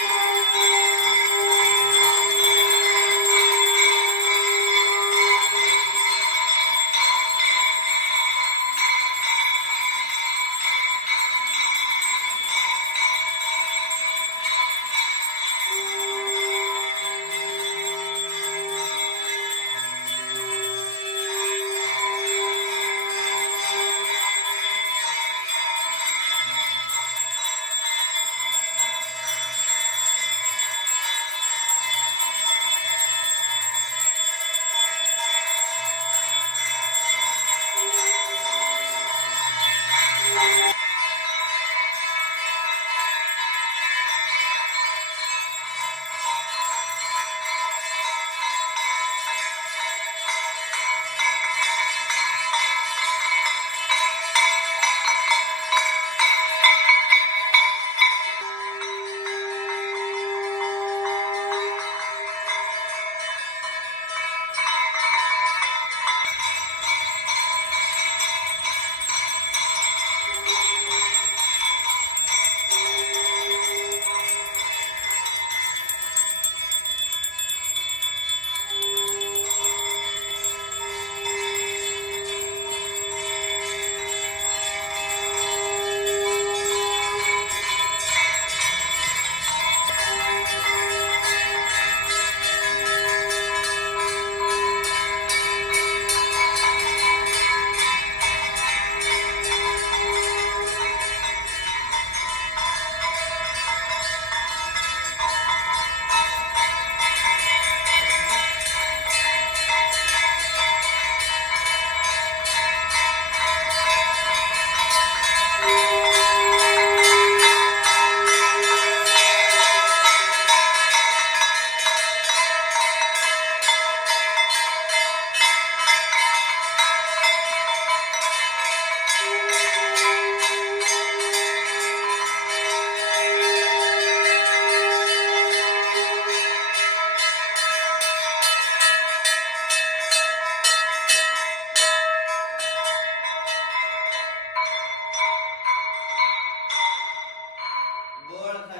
you.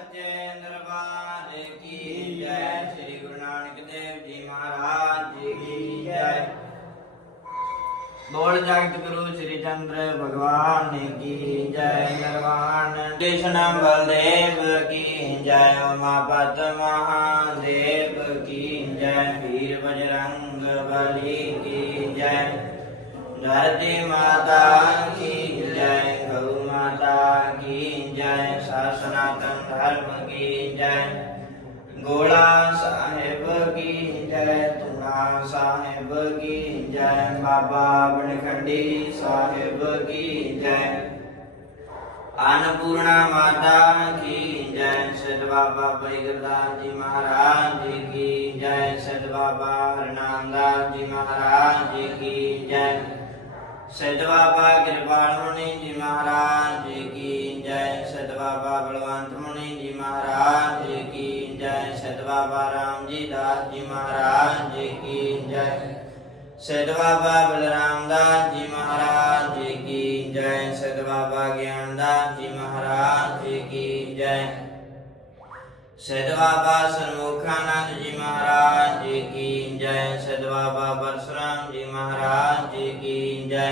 Satyendra पाल की जय। श्री गुरु नानक देव जी महाराज की जय। बोल जगत गुरु श्री चंद्र भगवान की जय। निर्वाण कृष्ण बलदेव की जय। उमापत महादेव की जय। वीर बजरंग बली की जय। धरती माता की जय। गौ माता ਜੈ ਸਾ ਸਨਾਤਨ ਧਰਮ ਕੀ ਜੈ। ਗੋਲਾ ਸਾਹਿਬ ਕੀ ਜੈ ਤੁਨਾ ਸਾਹਿਬ ਕੀ ਜੈ। ਬਾਬਾ ਬਨਖੰਡੀ ਸਾਹਿਬ ਕੀ ਜੈ। ਅਨਪੂਰਣਾ ਮਾਤਾ ਕੀ ਜੈ, ਸਤ ਬਾਬਾ ਬ੍ਰਿਗਦਾਸ ਜੀ ਮਹਾਰਾਜ ਜੀ ਕੀ ਜੈ। ਸਤ ਬਾਬਾ ਹਰਨਾਮ ਦਾਸ ਜੀ ਮਹਾਰਾਜ ਜੀ ਕੀ ਜੈ। ਸਹਿਜ ਬਾਬਾ ਕਿਰਪਾਲ ਮੁਨੀ ਜੀ ਮਹਾਰਾਜ ਜੀ ਕੀ ਜੈ ਸਹਿਜ ਬਾਬਾ ਬਲਵੰਤ ਮੁਨੀ ਜੀ ਮਹਾਰਾਜ ਜੀ ਕੀ ਜੈ ਸਹਿਜ ਬਾਬਾ ਰਾਮ ਜੀ ਦਾਸ ਜੀ ਮਹਾਰਾਜ ਜੀ ਕੀ ਜੈ ਸਹਿਜ ਬਾਬਾ ਬਲਰਾਮ ਦਾਸ ਜੀ ਮਹਾਰਾਜ ਜੀ ਕੀ ਜੈ ਸਹਿਜ ਬਾਬਾ ਗਿਆਨ ਦਾਸ ਜੀ ਮਹਾਰਾਜ ਜੀ ਕੀ ਜੈ ਸਹਿਜ ਬਾਬਾ ਸਰਮੁਖਾਨੰਦ ਜੀ ਮਹਾਰਾਜ ਜੀ ਕੀ जय सद बाबा परशुराम जी महाराज जी की जय।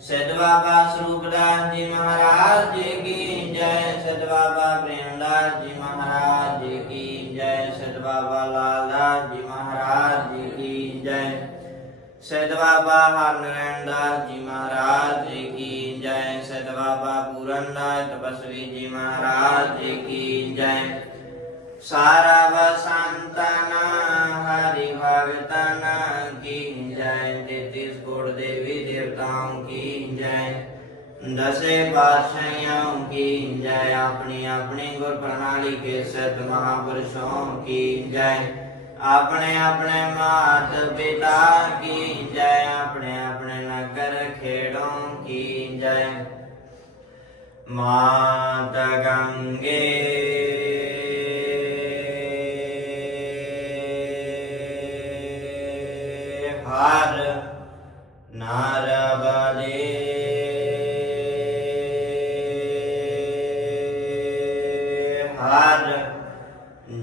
सद बाबा स्वरूपदास जी महाराज जी की जय। सद बाबा प्रेमदास जी महाराज जी की जय। सद बाबा लालदास जी महाराज जी की जय। सद बाबा हरनारायण दास जी महाराज जी की जय। सद बाबा पूरन दास तपस्वी जी महाराज जी की जय। सारा बसंतन ਦਸੇ ਪਾਤਸ਼ਾਹਾਂ ਕੀ ਜੈ, ਆਪਣੀ ਆਪਣੀ ਗੁਰ ਪ੍ਰਣਾਲੀ ਕੇ ਸਤ ਮਹਾਪੁਰਸ਼ੋਂ ਕੀ ਜੈ। ਆਪਣੇ ਆਪਣੇ ਮਾਤ ਪਿਤਾ ਕੀ ਜੈ, ਆਪਣੇ ਆਪਣੇ ਨਗਰ ਖੇੜੋਂ ਕੀ ਜੈ। ਮਾਤ ਗੰਗੇ ਹਰ ਨਾਰ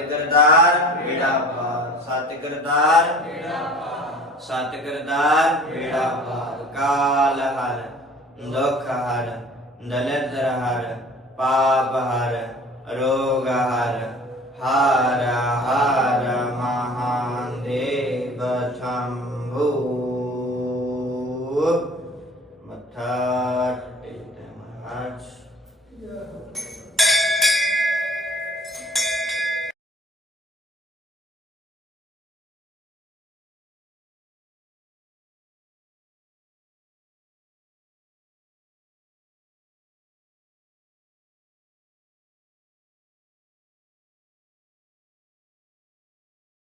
सत करदार बेड़ा पार सत करदार सत करदार बेड़ा पार काल हर दुख हर दलिद्र हर पाप हर रोग हर हर